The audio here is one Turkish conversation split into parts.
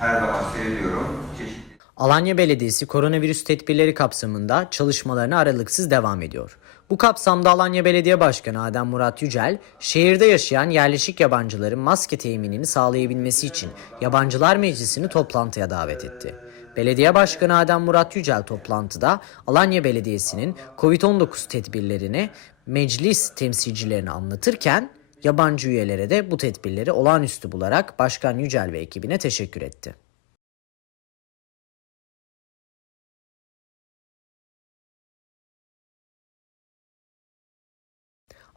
her zaman. Çeşitli Alanya Belediyesi koronavirüs tedbirleri kapsamında çalışmalarına aralıksız devam ediyor. Bu kapsamda Alanya Belediye Başkanı Adem Murat Yücel, şehirde yaşayan yerleşik yabancıların maske teminini sağlayabilmesi için Yabancılar Meclisi'ni toplantıya davet etti. Belediye Başkanı Adem Murat Yücel toplantıda Alanya Belediyesi'nin COVID-19 tedbirlerini meclis temsilcilerine anlatırken yabancı üyelere de bu tedbirleri olağanüstü bularak Başkan Yücel ve ekibine teşekkür etti.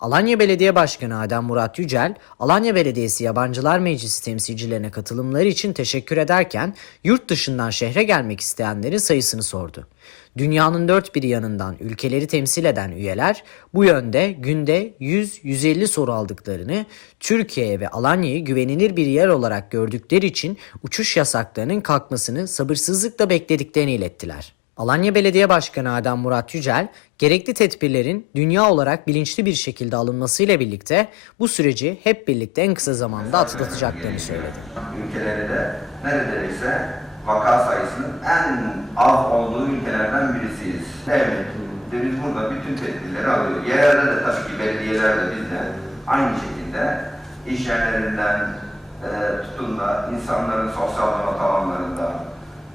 Alanya Belediye Başkanı Adem Murat Yücel, Alanya Belediyesi Yabancılar Meclisi temsilcilerine katılımları için teşekkür ederken yurt dışından şehre gelmek isteyenlerin sayısını sordu. Dünyanın dört bir yanından ülkeleri temsil eden üyeler bu yönde günde 100-150 soru aldıklarını, Türkiye'ye ve Alanya'yı güvenilir bir yer olarak gördükleri için uçuş yasaklarının kalkmasını sabırsızlıkla beklediklerini ilettiler. Alanya Belediye Başkanı Adem Murat Yücel, gerekli tedbirlerin dünya olarak bilinçli bir şekilde alınmasıyla birlikte bu süreci hep birlikte en kısa zamanda atlatacaklarını söyledi. ülkeleri de neredeyse vaka sayısının en az olduğu ülkelerden birisiyiz. Evet, ve biz burada bütün tedbirleri alıyoruz. Yerelde de tabii ki belediyeler de bizden aynı şekilde iş yerlerinden e, tutun da insanların sosyal donat alanlarında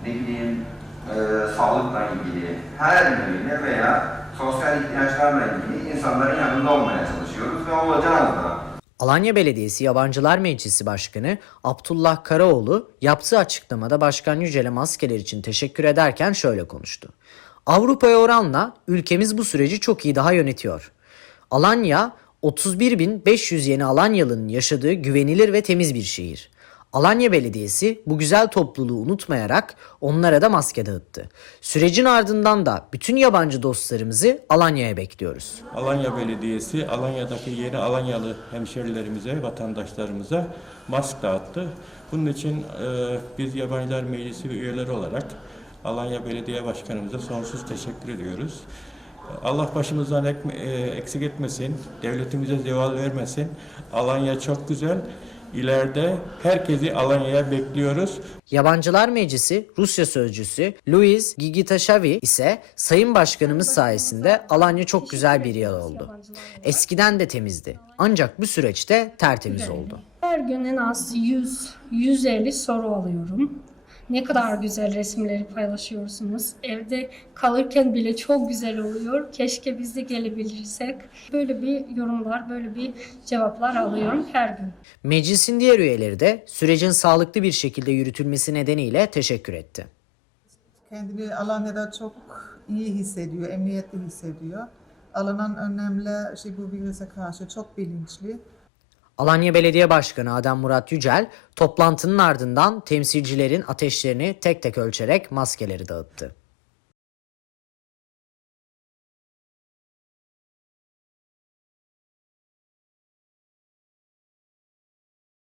ne bileyim e, sağlıkla ilgili her yönüyle veya sosyal ihtiyaçlarla ilgili insanların yanında olmaya çalışıyoruz ve olacağız da. Alanya Belediyesi Yabancılar Meclisi Başkanı Abdullah Karaoğlu yaptığı açıklamada Başkan Yücel'e maskeler için teşekkür ederken şöyle konuştu. Avrupa'ya oranla ülkemiz bu süreci çok iyi daha yönetiyor. Alanya 31.500 yeni Alanyalı'nın yaşadığı güvenilir ve temiz bir şehir. Alanya Belediyesi bu güzel topluluğu unutmayarak onlara da maske dağıttı. Sürecin ardından da bütün yabancı dostlarımızı Alanya'ya bekliyoruz. Alanya Belediyesi, Alanya'daki yeni Alanyalı hemşerilerimize, vatandaşlarımıza mask dağıttı. Bunun için e, biz Yabancılar Meclisi üyeleri olarak Alanya Belediye Başkanımıza sonsuz teşekkür ediyoruz. Allah başımızdan e, eksik etmesin, devletimize zeval vermesin. Alanya çok güzel. İleride herkesi Alanya'ya bekliyoruz. Yabancılar Meclisi Rusya sözcüsü Louis Gigitashavi ise Sayın Başkanımız sayesinde Alanya çok güzel bir yer oldu. Eskiden de temizdi. Ancak bu süreçte tertemiz oldu. Her gün en az 100-150 soru alıyorum. Ne kadar güzel resimleri paylaşıyorsunuz. Evde kalırken bile çok güzel oluyor. Keşke biz de gelebilirsek. Böyle bir yorumlar, böyle bir cevaplar alıyorum her gün. Meclisin diğer üyeleri de sürecin sağlıklı bir şekilde yürütülmesi nedeniyle teşekkür etti. kendini Alanya'da çok iyi hissediyor, emniyetli hissediyor. Alınan önlemler şey bu virüse karşı çok bilinçli. Alanya Belediye Başkanı Adem Murat Yücel toplantının ardından temsilcilerin ateşlerini tek tek ölçerek maskeleri dağıttı.